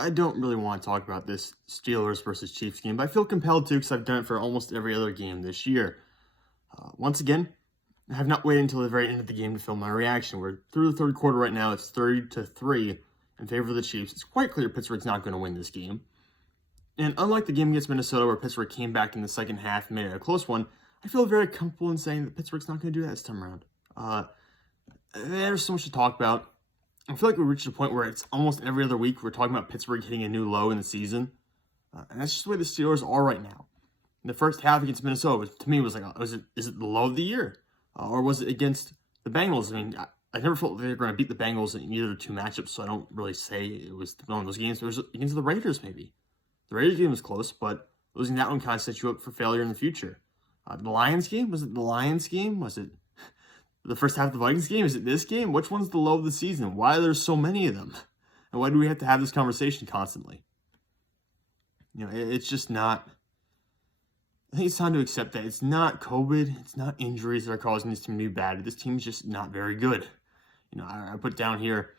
I don't really want to talk about this Steelers versus Chiefs game, but I feel compelled to because I've done it for almost every other game this year. Once again, I have not waited until the very end of the game to film my reaction. We're through the third quarter right now. It's 30-3 in favor of the Chiefs. It's quite clear Pittsburgh's not going to win this game. And unlike the game against Minnesota where Pittsburgh came back in the second half and made it a close one, I feel very comfortable in saying that Pittsburgh's not going to do that this time around. There's so much to talk about. I feel like we reached a point where it's almost every other week we're talking about Pittsburgh hitting a new low in the season. And that's just the way the Steelers are right now. In the first half against Minnesota, to me, was like, is it the low of the year? Or was it against the Bengals? I mean, I never felt they were going to beat the Bengals in either of the two matchups, so I don't really say it was one of those games. It was against the Raiders, maybe. The Raiders game was close, but losing that one kind of sets you up for failure in the future. The Lions game? Was it the Lions game? Was it the first half of the Vikings game? Is it this game? Which one's the low of the season? Why are there so many of them? And why do we have to have this conversation constantly? You know, it's just not... I think it's time to accept that it's not COVID, it's not injuries that are causing this team to be bad. This team's just not very good. You know, I put down here,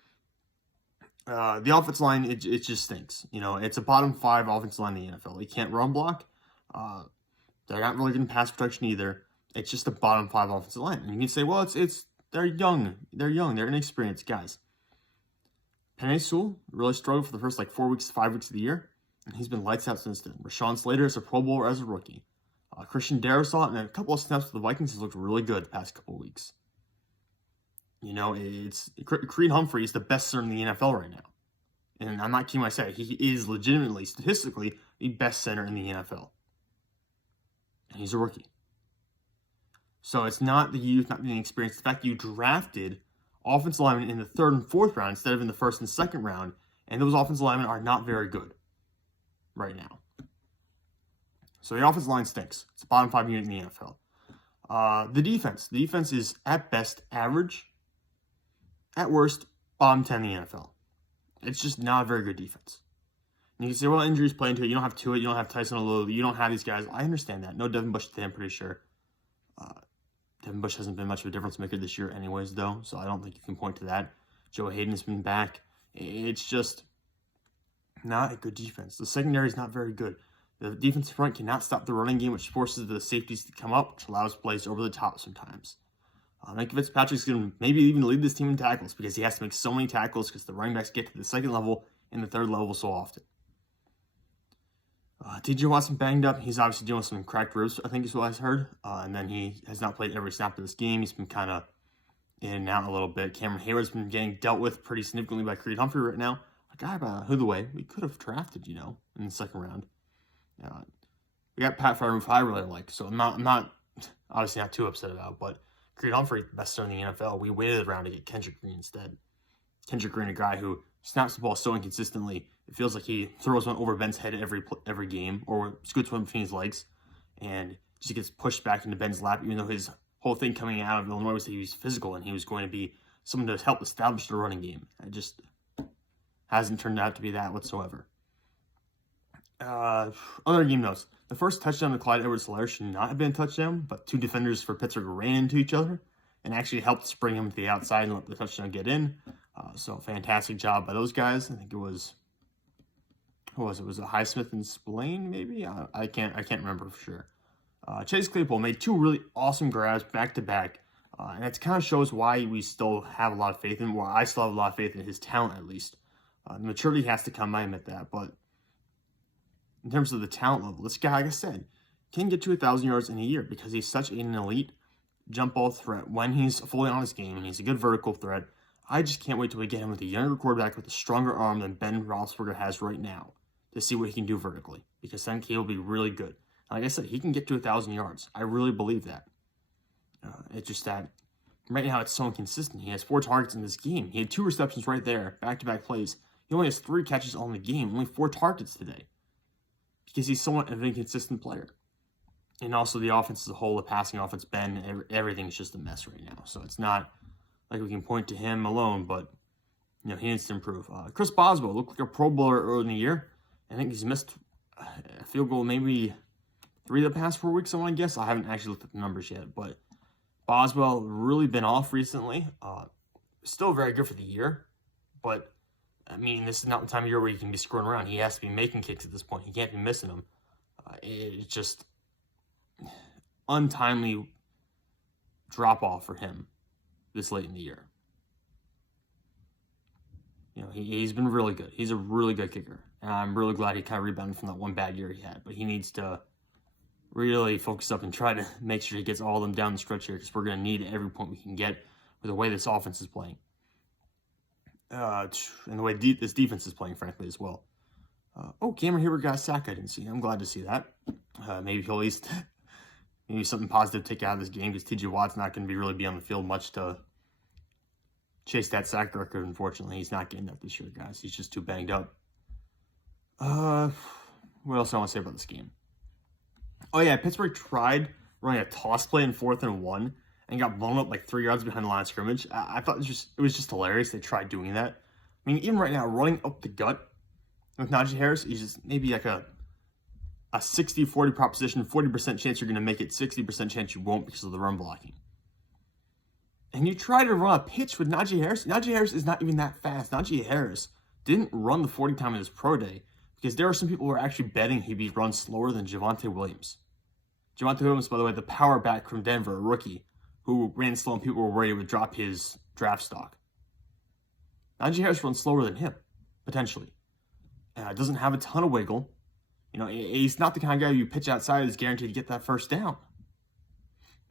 the offensive line, it just stinks. You know, it's a bottom 5 offensive line in the NFL. They can't run block. They're not really good in pass protection either. It's just a bottom 5 offensive line. And you can say, well, they're young. They're inexperienced guys. Penei Sewell really struggled for the first 5 weeks of the year, and he's been lights out since then. Rashawn Slater is a Pro Bowler as a rookie. Christian Darrisaw and a couple of snaps for the Vikings has looked really good the past couple of weeks. You know, Creed Humphrey is the best center in the NFL right now. And I'm not kidding when I say he is legitimately, statistically, the best center in the NFL. And he's a rookie. So it's not the youth, not the inexperience. The fact that you drafted offensive linemen in the 3rd and 4th round instead of in the 1st and 2nd round, and those offensive linemen are not very good right now. So the offensive line stinks. It's the bottom 5 unit in the NFL. The defense is at best average, at worst bottom 10 in the NFL. It's just not a very good defense. And you can say, well, injuries play into it. You don't have Tua, you don't have Tyson Alolu, you don't have these guys. I understand that. No Devin Bush today, I'm pretty sure. Devin Bush hasn't been much of a difference maker this year anyways, though, so I don't think you can point to that. Joe Hayden's been back. It's just not a good defense. The secondary is not very good. The defensive front cannot stop the running game, which forces the safeties to come up, which allows plays over the top sometimes. Mike Fitzpatrick's going to maybe even lead this team in tackles because he has to make so many tackles because the running backs get to the 2nd level and the 3rd level so often. T.J. Watson banged up. He's obviously dealing with some cracked ribs, I think is what I heard. And then he has not played every snap of this game. He's been kind of in and out a little bit. Cameron Heyward's been getting dealt with pretty significantly by Creed Humphrey right now. A guy who, the way, we could have drafted, in the 2nd round. We got Pat Freiermuth, I really like, so I'm not obviously not too upset about, but Creed Humphrey, best center in the NFL. We waited around to get Kendrick Green instead. Kendrick Green, a guy who snaps the ball so inconsistently, it feels like he throws one over Ben's head every game, or scoots one between his legs, and just gets pushed back into Ben's lap, even though his whole thing coming out of Illinois was that he was physical and he was going to be someone to help establish the running game. It just hasn't turned out to be that whatsoever. Other game notes. The first touchdown to Clyde Edwards-Helaire should not have been a touchdown, but 2 defenders for Pittsburgh ran into each other and actually helped spring him to the outside and let the touchdown get in. So fantastic job by those guys. I think it was, who was it? Was it Highsmith and Spillane, maybe? I can't remember for sure. Chase Claypool made 2 really awesome grabs back-to-back, and that kind of shows why we still have a lot of faith in him, why I still have a lot of faith in his talent at least. The maturity has to come, I admit that, but in terms of the talent level, this guy, like I said, can get to 1,000 yards in a year because he's such an elite jump ball threat when he's fully on his game and he's a good vertical threat. I just can't wait till we get him with a younger quarterback with a stronger arm than Ben Roethlisberger has right now to see what he can do vertically, because then he will be really good. Like I said, he can get to 1,000 yards. I really believe that. It's just that right now it's so inconsistent. He has 4 targets in this game. He had 2 receptions right there, back-to-back plays. He only has 3 catches on the game, only 4 targets today, because he's somewhat of an inconsistent player. And also the offense as a whole, the passing offense, Ben, everything's just a mess right now. So it's not like we can point to him alone, but he needs to improve. Chris Boswell looked like a Pro Bowler early in the year. I think he's missed a field goal maybe 3 of the past 4 weeks, I want to guess. I haven't actually looked at the numbers yet, but Boswell really been off recently. Still very good for the year, but I mean, this is not the time of year where you can be screwing around. He has to be making kicks at this point. He can't be missing them. It's just untimely drop-off for him this late in the year. You know, he's been really good. He's a really good kicker. And I'm really glad he kind of rebounded from that one bad year he had. But he needs to really focus up and try to make sure he gets all of them down the stretch here, because we're going to need every point we can get with the way this offense is playing. And the way this defense is playing, frankly, as well. Cameron Heyward got a sack I didn't see. I'm glad to see that. Maybe he'll at least maybe something positive to take out of this game, because T.J. Watt's not going to really be on the field much to chase that sack record. Unfortunately, he's not getting that this year, guys. He's just too banged up. What else do I want to say about this game? Oh, yeah, Pittsburgh tried running a toss play in 4th and 1 and got blown up like 3 yards behind the line of scrimmage. I thought it was just hilarious they tried doing that. I mean, even right now, running up the gut with Najee Harris, he's just maybe like a 60-40 proposition, 40% chance you're going to make it, 60% chance you won't because of the run blocking. And you try to run a pitch with Najee Harris. Najee Harris is not even that fast. Najee Harris didn't run the 40 time in his pro day, because there are some people who are actually betting he'd be run slower than Javonte Williams. Javonte Williams, by the way, the power back from Denver, a rookie, who ran slow and people were worried he would drop his draft stock. Najee Harris runs slower than him, potentially. Doesn't have a ton of wiggle. You know, he's not the kind of guy you pitch outside is guaranteed to get that first down.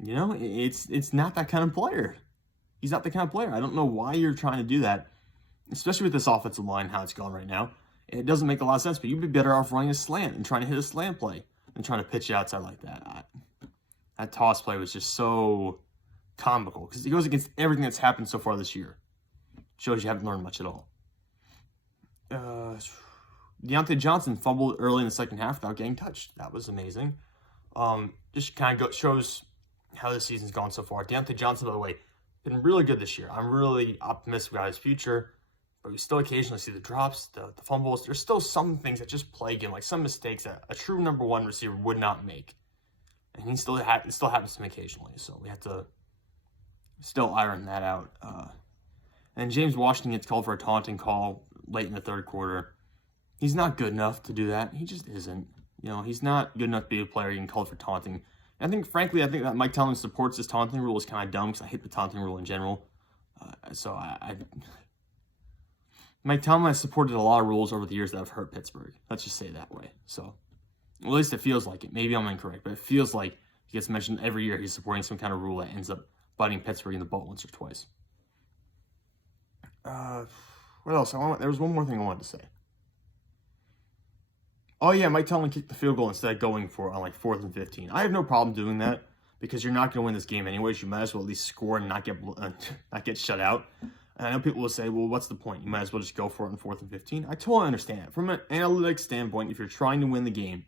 You know, it's not that kind of player. He's not the kind of player. I don't know why you're trying to do that, especially with this offensive line, how it's going right now. It doesn't make a lot of sense, but you'd be better off running a slant and trying to hit a slant play than trying to pitch it outside like that. That toss play was just so comical, because it goes against everything that's happened so far this year. Shows you haven't learned much at all. Diontae Johnson fumbled early in the second half without getting touched. That was amazing. Just kind of shows how this season's gone so far. Diontae Johnson, by the way, been really good this year. I'm really optimistic about his future, but we still occasionally see the drops, the fumbles. There's still some things that just plague him, like some mistakes that a true number one receiver would not make. And it still happens to him occasionally, so we have to still iron that out. And James Washington gets called for a taunting call late in the third quarter. He's not good enough to do that. He just isn't. You know, he's not good enough to be a player getting called for taunting. And I think, frankly, that Mike Tomlin supports this taunting rule is kind of dumb, because I hate the taunting rule in general. Mike Tomlin has supported a lot of rules over the years that have hurt Pittsburgh. Let's just say it that way. So, at least it feels like it. Maybe I'm incorrect, but it feels like he gets mentioned every year he's supporting some kind of rule that ends up biting Pittsburgh in the butt once or twice. What else? There was one more thing I wanted to say. Oh, yeah, Mike Tomlin kicked the field goal instead of going for it on like 4th and 15. I have no problem doing that, because you're not going to win this game anyways. You might as well at least score and not get shut out. And I know people will say, well, what's the point? You might as well just go for it on 4th and 15. I totally understand it. From an analytics standpoint, if you're trying to win the game,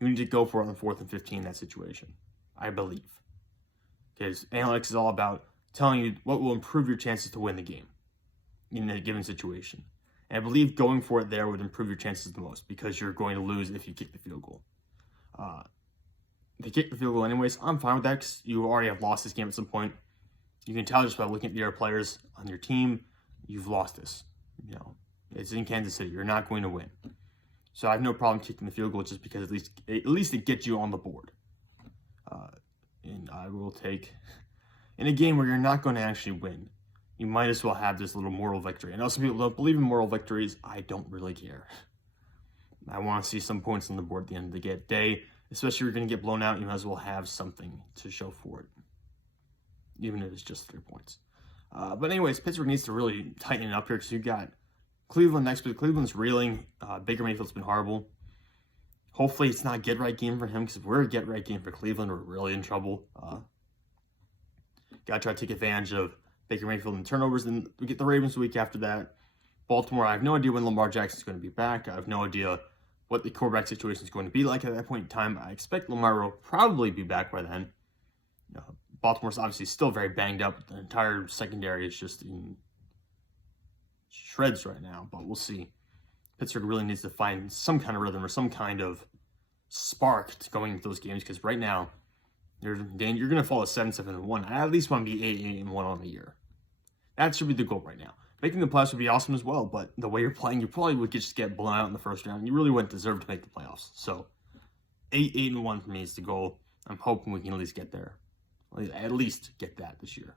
you need to go for it on 4th and 15 in that situation, I believe. Because analytics is all about telling you what will improve your chances to win the game in a given situation. And I believe going for it there would improve your chances the most, because you're going to lose if you kick the field goal. If you kick the field goal anyways, I'm fine with that, because you already have lost this game at some point. You can tell just by looking at the other players on your team, you've lost this. You know, it's in Kansas City. You're not going to win. So I have no problem kicking the field goal, just because at least it gets you on the board. And I will take, in a game where you're not going to actually win, you might as well have this little moral victory. And also, people don't believe in moral victories. I don't really care. I want to see some points on the board at the end of the day. Especially if you're going to get blown out, you might as well have something to show for it, even if it's just 3 points. But anyways, Pittsburgh needs to really tighten it up here, because you've got Cleveland next, but Cleveland's reeling. Baker Mayfield's been horrible. Hopefully it's not a get-right game for him, because if we're a get-right game for Cleveland, we're really in trouble. Got to try to take advantage of Baker Mayfield and turnovers, and we get the Ravens the week after that. Baltimore, I have no idea when Lamar Jackson's going to be back. I have no idea what the quarterback situation is going to be like at that point in time. I expect Lamar will probably be back by then. Baltimore's obviously still very banged up. The entire secondary is just in shreds right now, but we'll see. Pittsburgh really needs to find some kind of rhythm or some kind of spark to going into those games, because right now you're going to fall at 7-7-1. I at least want to be 8-8-1 on the year. That should be the goal right now. Making the playoffs would be awesome as well, but the way you're playing, you probably would just get blown out in the first round. You really wouldn't deserve to make the playoffs. So 8-1 for me is the goal. I'm hoping we can at least get there. At least get that this year.